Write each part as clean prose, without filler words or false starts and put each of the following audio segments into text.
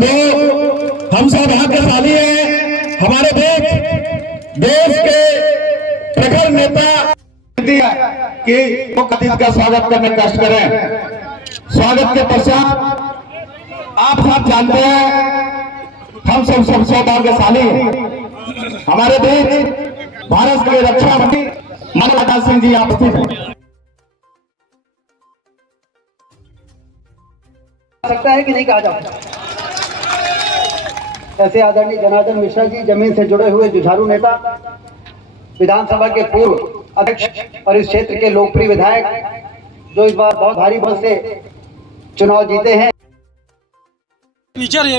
बंधु, हम सब भाग्यशाली हैं। हमारे देश के प्रखर नेता कि मुख्य अतिथि का स्वागत करने का कष्ट करें। स्वागत के पश्चात आप सब जानते हैं हम सब सौभाग्यशाली हैं। हमारे देश भारत के रक्षा मंत्री मनोहर सिंह जी आप स्थित हैं। सकता है कि नहीं कहा जा सकता। ऐसे आदरणीय जनार्दन मिश्रा जी जमीन से जुड़े हुए जुझारू नेता, विधानसभा के पूर्व अध्यक्ष और इस क्षेत्र के लोकप्रिय विधायक जो इस बार बहुत भारी मत से चुनाव जीते हैं। टीचर जी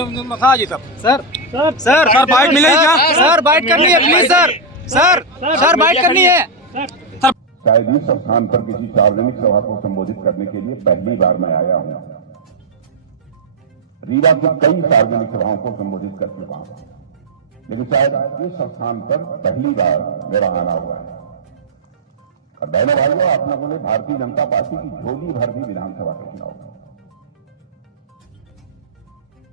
सर बाइट मिलेगी क्या? सर बाइट करनी है प्लीज सर बाइट करनी है। शायद इस स्थान पर किसी सार्वजनिक सभा को संबोधित करने के लिए पहली बार मैं आया हूं। रीवा की कई सार्वजनिक सभाओं को संबोधित कर चुका हूं, लेकिन शायद इस स्थान पर पहली बार मेरा आना हुआ है। और बहनों भाइयों, आप लोगों ने भारतीय जनता पार्टी की झोली भर दी विधानसभा के चुनाव में।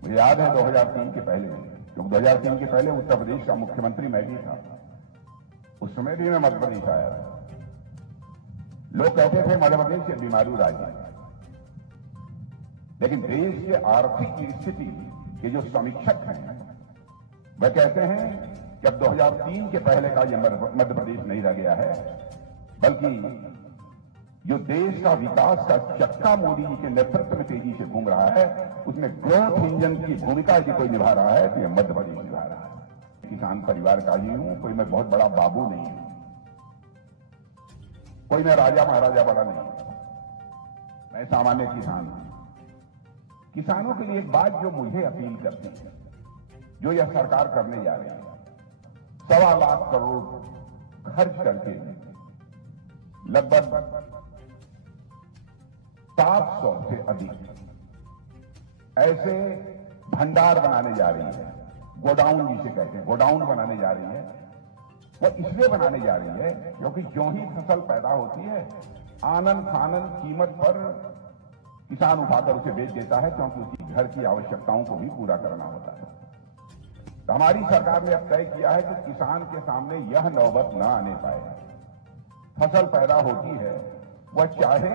मुझे याद है 2003 के पहले, क्योंकि 2003 के पहले उत्तर प्रदेश का मुख्यमंत्री मैं भी था। उस समय भी मैं मध्य प्रदेश आया था। लोग कहते थे मध्य प्रदेश ये बीमारू राज्य है, लेकिन देश के आर्थिक स्थिति के जो समीक्षक हैं वह कहते हैं कि अब 2003 के पहले का यह मध्य प्रदेश नहीं रह गया है, बल्कि जो देश का विकास का चक्का मोदी जी के नेतृत्व में तेजी से घूम रहा है, उसमें ग्रोथ इंजन की भूमिका यदि कोई निभा रहा है तो यह मध्य प्रदेश निभा रहा है। किसान परिवार का ही हूं, कोई मैं बहुत बड़ा बाबू नहीं हूं, कोई मैं राजा महाराजा बड़ा नहीं हूं, मैं सामान्य किसान हूं। किसानों के लिए एक बात जो मुझे अपील करती है, जो यह सरकार करने जा रही है, 1.25 लाख करोड़ खर्च करके लगभग 700 से अधिक ऐसे भंडार बनाने जा रही है, गोडाउन जिसे कहते हैं, गोडाउन बनाने जा रही है। वो इसलिए बनाने जा रही है क्योंकि जो ही फसल पैदा होती है, आनन फानन कीमत पर किसान उठाकर उसे बेच देता है, क्योंकि उसकी घर की आवश्यकताओं को भी पूरा करना होता है। तो हमारी सरकार ने अब तय किया है कि किसान के सामने यह नौबत न आने पाए। फसल पैदा होती है, वह चाहे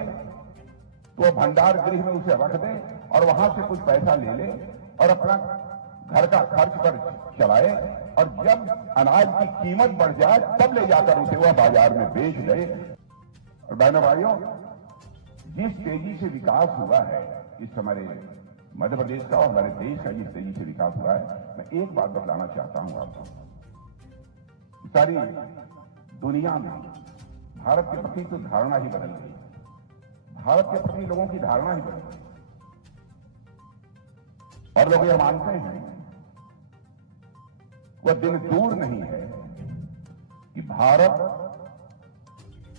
तो भंडार गृह में उसे रख दे और वहां से कुछ पैसा ले ले और अपना घर का खर्च पर चलाए, और जब अनाज की कीमत बढ़ जाए तब ले जाकर उसे वह बाजार में बेच दे। और बहनों भाइयों, जिस तेजी से विकास हुआ है इस हमारे मध्य प्रदेश का और हमारे देश का जिस तेजी से विकास हुआ है, मैं एक बात बतलाना चाहता हूं आपको। सारी दुनिया में भारत के प्रति तो धारणा ही बदल गई, भारत के प्रति लोगों की धारणा ही बदल गई, और लोग यह मानते हैं वह दिन दूर नहीं है कि भारत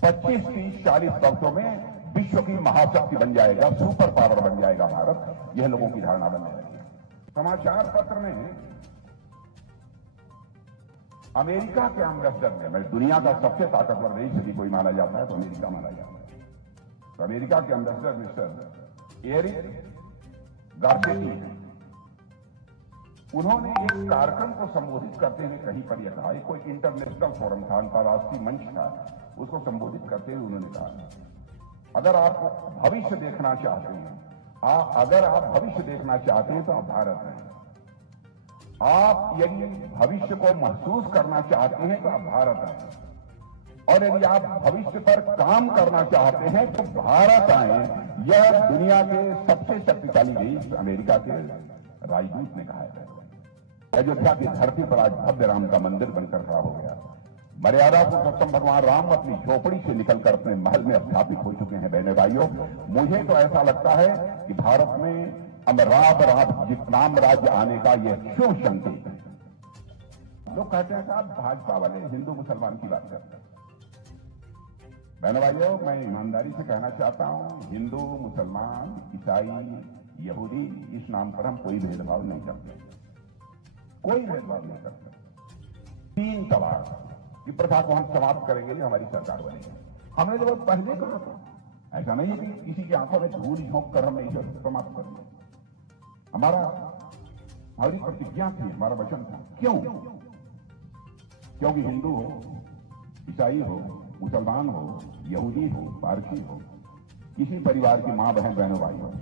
25, 30, 40 वर्षों में विश्व की महाशक्ति बन जाएगा, सुपर पावर बन जाएगा भारत। यह लोगों की धारणा बनने लगी है। समाचार पत्र में अमेरिका के एम्बेसडर ने, मैं दुनिया का सबसे ताकतवर देश यदि कोई माना जाता है तो अमेरिका माना जाता है। तो अमेरिका के एम्बेसडर मिस्टर एरिक गार्सेटी, उन्होंने एक कार्यक्रम को संबोधित करते हुए कहीं पर यह कहा, कोई इंटरनेशनल फोरम था, अंतर्राष्ट्रीय मंच था, उसको संबोधित करते हुए उन्होंने कहा, अगर आप भविष्य देखना चाहते हैं, अगर आप भविष्य देखना चाहते हैं तो आप भारत हैं। आप यदि भविष्य को महसूस करना चाहते हैं तो आप भारत आए, और यदि आप भविष्य पर काम करना चाहते हैं तो भारत आए। यह दुनिया के सबसे शक्तिशाली देश अमेरिका के राजदूत ने कहा है। अयोध्या की धरती पर आज भव्य राम का मंदिर बनकर खड़ा हो गया। मर्यादा पुरुषोत्तम भगवान राम अपनी झोपड़ी से निकलकर अपने महल में स्थापित हो चुके हैं। बहने भाइयों, मुझे तो ऐसा लगता है कि भारत में अब राम राज्य आने का यह शुभ संकेत है। लोग कहते हैं साहब भाजपा वाले हिंदू मुसलमान की बात करते हैं। बहनों भाइयों, मैं ईमानदारी से कहना चाहता हूं, हिंदू मुसलमान ईसाई यहूदी इस नाम पर हम कोई भेदभाव नहीं करते, कोई भेदभाव नहीं करते। 3 तलाक की प्रथा को हम समाप्त करेंगे, ये हमारी सरकार बनेगी। हमने तो बहुत पहले कहा था, ऐसा नहीं है कि किसी की आंखों में धूल झोंक कर हमने इसे समाप्त कर दिया। हमारा हमारी प्रतिज्ञा थी, हमारा वचन था। क्यों? क्योंकि हिंदू हो, ईसाई हो, मुसलमान हो, यहूदी हो, पारसी हो, किसी परिवार की मां बहन, बहनों भाई हो,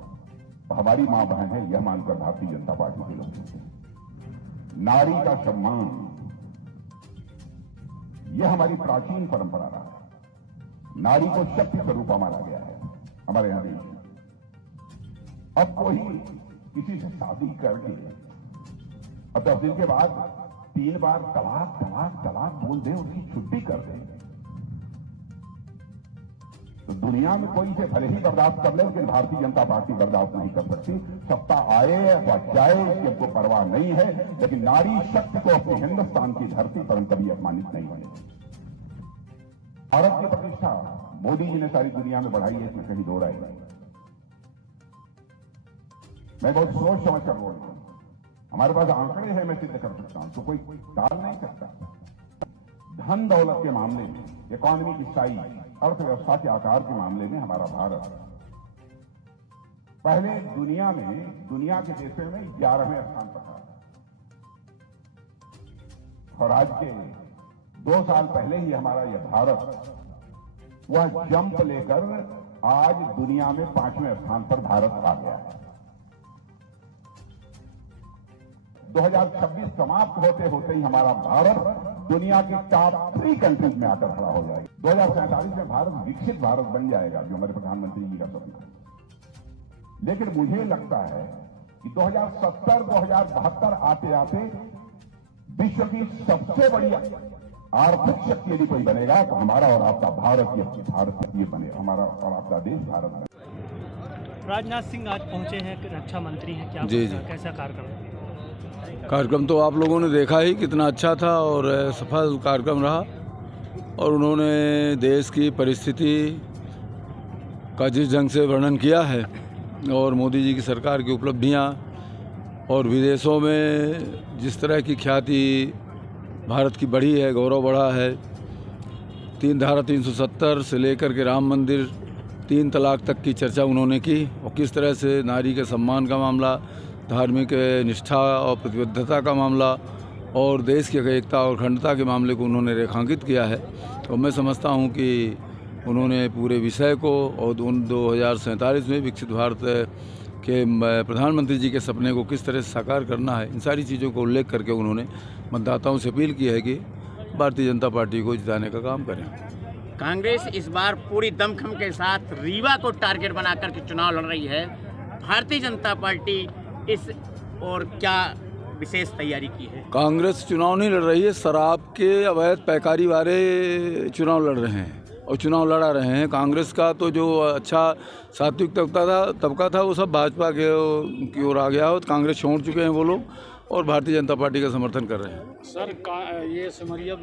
हमारी मां बहन है यह मानकर भारतीय जनता पार्टी के लोग हैं। नारी का सम्मान यह हमारी प्राचीन परंपरा रहा है। नारी को शक्ति स्वरूपा माना गया है हमारे यहां देश में। अब कोई किसी से शादी करके अब 10 दिन के बाद 3 बार तलाक तलाक तलाक बोल दे, उसकी छुट्टी कर दे, तो दुनिया में कोई इसे भले ही बर्दाश्त कर ले, लेकिन भारतीय जनता पार्टी बर्दाश्त नहीं कर सकती। सत्ता आए अथवा जाए इसकी हमको परवाह नहीं है, लेकिन नारी शक्ति को अपने हिंदुस्तान की धरती पर हम कभी अपमानित नहीं होने। भारत की प्रतिष्ठा मोदी जी ने सारी दुनिया में बढ़ाई है, इसमें कहीं दो राय नहीं। मैं बहुत सोच समझ कर बोल रहा हूं। हमारे पास आंकड़े हैं, मैं सिद्ध कर सकता हूं, तो कोई टाल नहीं सकता। धन दौलत के मामले में, इकोनॉमी की साइज, अर्थव्यवस्था के आकार के मामले में हमारा भारत पहले दुनिया के देशों में 11वें स्थान पर था, और आज के 2 साल पहले ही हमारा यह भारत वह जंप लेकर आज दुनिया में 5वें स्थान पर भारत आ गया है। 2026 समाप्त होते होते ही हमारा भारत दुनिया की टॉप 3 कंट्रीज में आकर खड़ा हो जाएगा। 2047 में भारत विकसित भारत बन जाएगा, जो हमारे प्रधानमंत्री जी का सपना है। लेकिन मुझे लगता है कि 2070-2072 आते आते विश्व की सबसे बड़ी आर्थिक शक्ति यदि कोई बनेगा तो हमारा और आपका भारत ये बनेगा, हमारा और आपका देश भारत बनेगा। राजनाथ सिंह आज पहुंचे हैं, रक्षा मंत्री हैं, क्या जी। कैसा कार्यक्रम? कार्यक्रम तो आप लोगों ने देखा ही कितना अच्छा था और सफल कार्यक्रम रहा, और उन्होंने देश की परिस्थिति का जिस ढंग से वर्णन किया है और मोदी जी की सरकार की उपलब्धियां और विदेशों में जिस तरह की ख्याति भारत की बढ़ी है, गौरव बढ़ा है, 3 धारा 370 से लेकर के राम मंदिर, 3 तलाक तक की चर्चा उन्होंने की, और किस तरह से नारी के सम्मान का मामला, धार्मिक निष्ठा और प्रतिबद्धता का मामला और देश की एकता और अखंडता के मामले को उन्होंने रेखांकित किया है। और मैं समझता हूं कि उन्होंने पूरे विषय को और 2047 में विकसित भारत के प्रधानमंत्री जी के सपने को किस तरह से साकार करना है, इन सारी चीज़ों को उल्लेख करके उन्होंने मतदाताओं से अपील की है कि भारतीय जनता पार्टी को जिताने का काम करें। कांग्रेस इस बार पूरी दमखम के साथ रीवा को टारगेट बनाकर के चुनाव लड़ रही है। भारतीय जनता पार्टी इस और क्या विशेष तैयारी की है? कांग्रेस चुनाव नहीं लड़ रही है, शराब के अवैध पैकारी वाले चुनाव लड़ रहे हैं और चुनाव लड़ा रहे हैं। कांग्रेस का तो जो अच्छा सात्विक तबका था वो सब भाजपा की ओर आ गया हो, कांग्रेस छोड़ चुके हैं वो लोग और भारतीय जनता पार्टी का समर्थन कर रहे हैं। सर ये सिमरिया